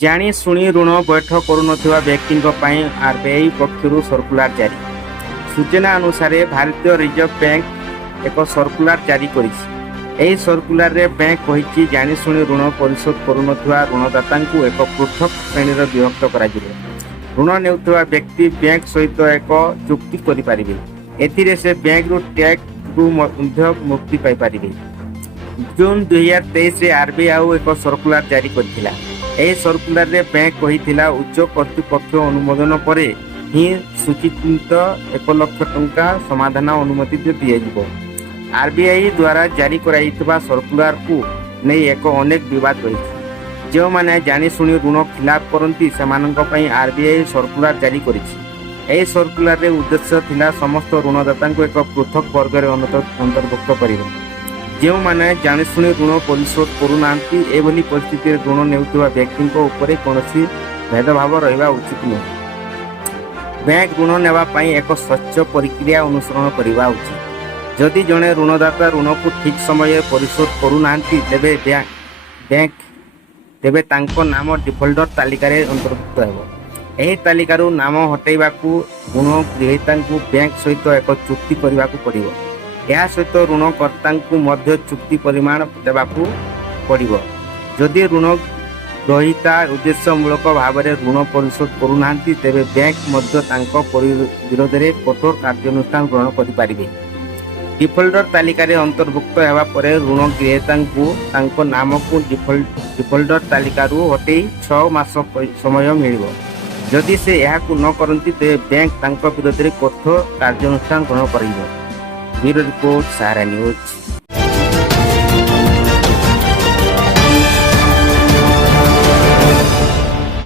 जानी शुणी ऋण बैठ करुनथिबा व्यक्तिଙ୍କ ପାଇଁ आरबीआई पक्षरु सर्कुलर जारी। सूचना अनुसार भारतीय रिजर्व बैंक एक सर्कुलर जारी करिछि। एही सर्कुलर रे बैंक कहिछि जानी शुणी ऋण परिशोध करुनथिबा ऋणदातांकु एक पृथक श्रेणीर विभक्त कराजिबो। ऋण नेउथिबा व्यक्ति बैंक सहित एक चुक्ति करि पारिबे। एथिरे से बैंक रु टैक्स रु मध्य मुक्ति पाई पारिबे। जून 2023 रे आरबीआई एक सर्कुलर जारी करथिला। एही सर्कुलर रे बैंक कहिथिला उच्च कर्तृपक्ष अनुमोदन परे ही सूचित 1 लाख टंका समाधान अनुमति दियाजिबो। आरबीआई द्वारा जारी कराइथिबा सर्कुलर को नै एक अनेक विवाद रहिछि। जो माने जानि सुनी ऋण खिलाफ करंती सेमानंक पई आरबीआई सर्कुलर जारी करिछि। एही सर्कुलर रे उद्देश्य थिला समस्त ऋणदातांको एक पृथक वर्ग रे अंतर्भुक्त करिबो। जो माने जानि सुनी ऋण परिशोध करुनांती एभली परिस्थिति ऋण नेउथिबा व्यक्तिंको उपरे कोनोसी भेदभाव रहिबा उचित नहि। बैंक ऋण नेबा पई एक स्वच्छ प्रक्रिया अनुसरण करिबा उचित। जदि जने ऋणदाता ऋण को ठीक समय परिशोध करुनांती तेबे तांको नाम डिफॉल्टर तालिका रे अंतर्भुक्त हेबो। एही तालिकारु नाम हटाइबाकू ऋण ग्रहीतांकू बैंक सहित एक चुक्ति करिबाकू पड़िबो। यह सहित ऋणकर्तांकू मध्य चुक्ति परिमाण देबाकू पड़िबो। जदि ऋण ग्रहीता उद्देश्यमूलक भाव में ऋण परिशोध करुनांती तेबे बैंक मध्य तांको विरोध में कठोर कार्यानुष्ठान ग्रहण करि पारिबे। डिफॉल्टर तालिका रे अंतर्भुक्त हेबा परे ऋण ग्रहीतांकू तांको नाम को डिफॉल्टर तालिकारु हटै 6 मास समय मिलिबो। जदि से यहाकू न करंती तेबे बैंक तांको विरोध में कठोर कार्यानुष्ठान ग्रहण करिबो। ब्यूरो रिपोर्ट, सहारा न्यूज।